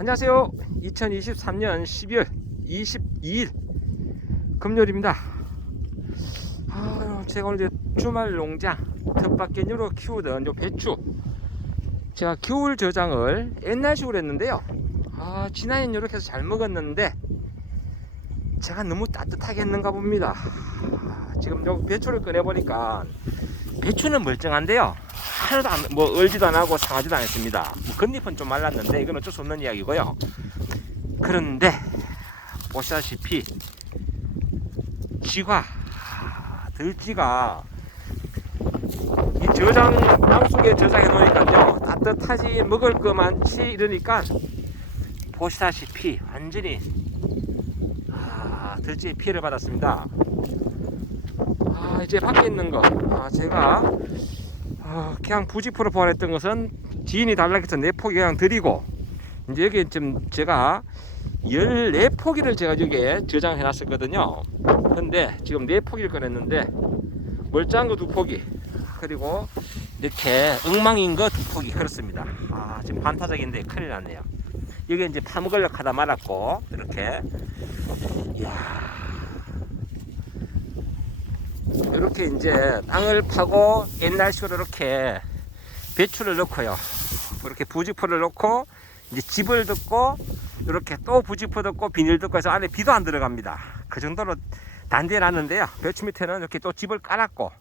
안녕하세요. 2023년 12월 22일 금요일입니다. 아, 제가 오늘 주말 농장 텃밭개념으로 키우던 요 배추 제가 겨울 저장을 옛날식으로 했는데요. 아, 지난해는 이렇게 해서 잘 먹었는데 제가 너무 따뜻하게 했는가 봅니다. 아, 지금 요 배추를 꺼내 보니까 배추는 멀쩡한데요. 하나도 안, 뭐 얼지도 안 하고 상하지도 않았습니다. 뭐 겉잎은 좀 말랐는데 이건 어쩔 수 없는 이야기고요. 그런데 보시다시피 쥐가 들쥐가 이 저장 땅속에 저장해 놓으니까요 따뜻하지 먹을 거 많지 이러니까 보시다시피 완전히 아, 들쥐의 피해를 받았습니다. 아, 이제 밖에 있는 거 아, 제가 어, 그냥 부지포로 보관했던 것은 지인이 달라해서 네 포기 그냥 드리고 이제 여기 좀 제가 14포기를 제가 여기에 저장해 놨었거든요. 근데 지금 4포기를 꺼냈는데 멀쩡한 거 2포기. 그리고 이렇게 엉망인 거 2포기 그렇습니다. 아 지금 반타작인데 큰일 났네요. 여기 이제 파먹으려고 하다 말았고 이렇게. 이야 이렇게 이제 땅을 파고 옛날식으로 이렇게 배추를 넣고요. 이렇게 부지포를 넣고 이제 집을 듣고 이렇게 또 부지포 듣고 비닐 듣고 해서 안에 비도 안 들어갑니다. 그 정도로 단대해 놨는데요. 배추 밑에는 이렇게 또 집을 깔았고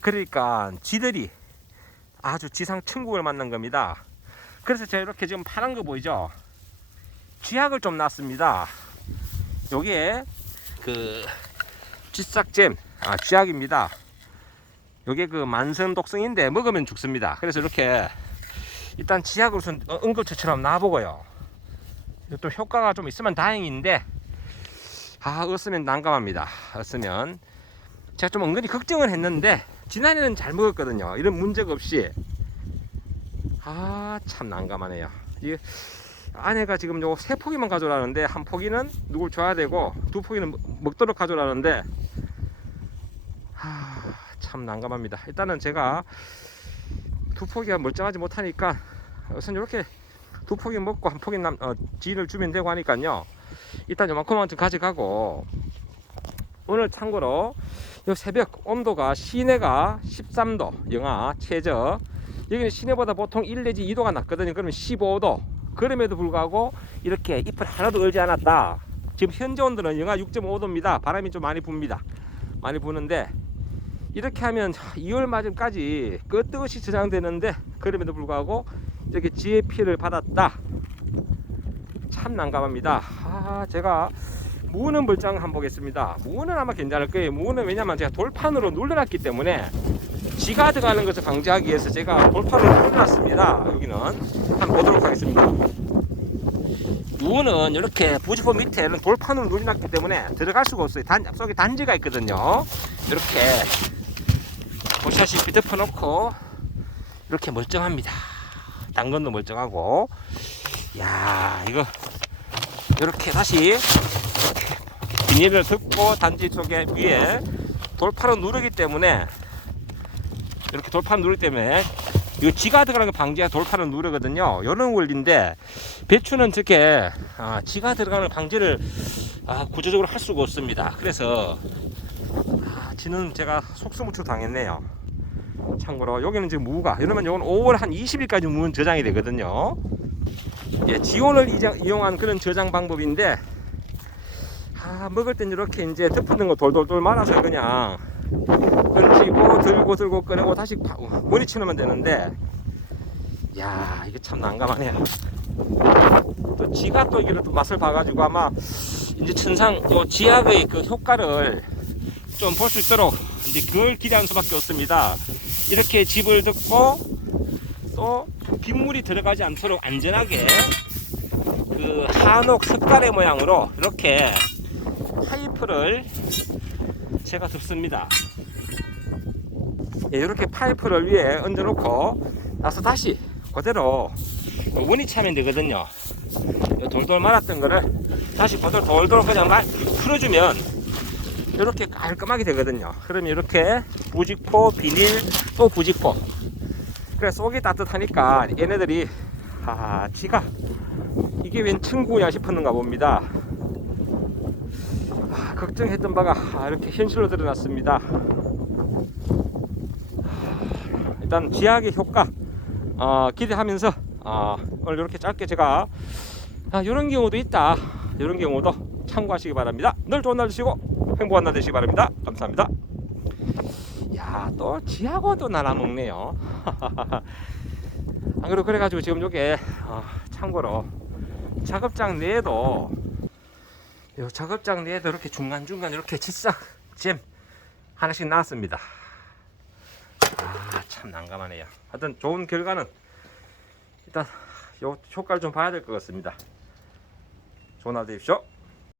그러니까 쥐들이 아주 지상 천국을 만난 겁니다. 그래서 제가 이렇게 지금 파란 거 보이죠? 쥐약을 좀 놨습니다. 요게 그 쥐싹잼 아, 쥐약입니다. 요게 그 만성 독성인데 먹으면 죽습니다. 그래서 이렇게 일단 쥐약으로 선 어, 응급처처럼 놔보고요. 또 효과가 좀 있으면 다행인데 아 없으면 난감합니다. 없으면 제가 좀 은근히 걱정을 했는데 지난해는 잘 먹었거든요. 이런 문제가 없이 아 참 난감하네요. 이 아내가 지금 요세 포기만 가져라는데 한 포기는 누굴 줘야 되고 두 포기는 먹- 먹도록 가져라는데 하, 참 난감합니다. 일단은 제가 두 포기가 멀쩡하지 못하니까 우선 이렇게 두 포기 먹고 한 포기 남 어, 지인을 주면 되고 하니까요. 일단 요만큼만 좀 가져가고 오늘 참고로 요 새벽 온도가 시내가 13도 영하 최저 여기는 시내보다 보통 1 내지 2도가 낮거든요. 그러면 15도 그럼에도 불구하고 이렇게 잎을 하나도 얼지 않았다. 지금 현재 온도는 영하 6.5도입니다. 바람이 좀 많이 붑니다. 많이 부는데 이렇게 하면 2월 말쯤까지 끄떡없이 저장되는데 그럼에도 불구하고 이렇게 피해를 받았다. 참 난감합니다. 아, 제가 무는 벌장 한번 보겠습니다. 무는 아마 괜찮을 거예요. 무는 왜냐면 제가 돌판으로 눌러놨기 때문에 지가 들어가는 것을 방지하기 위해서 제가 돌판을 눌러놨습니다. 여기는 한번 보도록 하겠습니다. 무는 이렇게 부지포 밑에는 돌판으로 눌러놨기 때문에 들어갈 수가 없어요. 단, 속에 단지가 있거든요. 이렇게 보시다시피 덮어놓고 이렇게 멀쩡합니다. 당근도 멀쩡하고 야 이거 이렇게 다시 비닐을 덮고 단지 쪽에 위에 돌판을 누르기 때문에 이렇게 돌판 누르기 때문에 이거 지가 들어가는 거 방지하 돌판을 누르거든요. 이런 원리인데 배추는 저게 아, 지가 들어가는 방지를 아, 구조적으로 할 수가 없습니다. 그래서 아, 지는 제가 속수무추 당했네요. 참고로 여기는 지금 무가 이러면 이건 5월 한 20일까지 무는 저장이 되거든요. 예, 지온을 이용한 그런 저장 방법인데 아, 먹을 땐 이렇게 이제 덮는 거 돌돌돌 말아서 그냥 던지고 들고 들고 꺼내고 다시 파- 머리 치놓으면 되는데 야 이게 참 난감하네요. 또 지가 또 이걸 또 맛을 봐가지고 아마 이제 천상 요 지약의 그 효과를 좀 볼 수 있도록 이제 그걸 기대하는 수밖에 없습니다. 이렇게 집을 듣고 또 빗물이 들어가지 않도록 안전하게 그 한옥 석가래 모양으로 이렇게 파이프를 제가 듭습니다. 예, 이렇게 파이프를 위에 얹어놓고 나서 다시 그대로 원이 차면 되거든요. 이 돌돌 말았던 거를 다시 그대로 돌돌 그냥 말 풀어주면 이렇게 깔끔하게 되거든요. 그러면 이렇게 부직포, 비닐, 또 부직포. 그래 속이 따뜻하니까 얘네들이 아 지가 이게 웬 친구냐 싶었는가 봅니다. 아, 걱정했던 바가 아, 이렇게 현실로 드러났습니다. 아, 일단 지약의 효과 어, 기대하면서 어, 오늘 이렇게 짧게 제가 아, 이런 경우도 있다. 이런 경우도 참고하시기 바랍니다. 늘 좋은 날 되시고 행복한 날 되시기 바랍니다. 감사합니다. 야, 또 지하고도 날아 먹네요. 안 그래도 그래가지고 지금 요게 어, 참고로 작업장 내에도 요 작업장 내에도 이렇게 중간중간 이렇게 질삭 잼 하나씩 나왔습니다. 아, 참 난감하네요. 하여튼 좋은 결과는 일단 요 효과를 좀 봐야 될 것 같습니다. 좋은 하루 되십시오.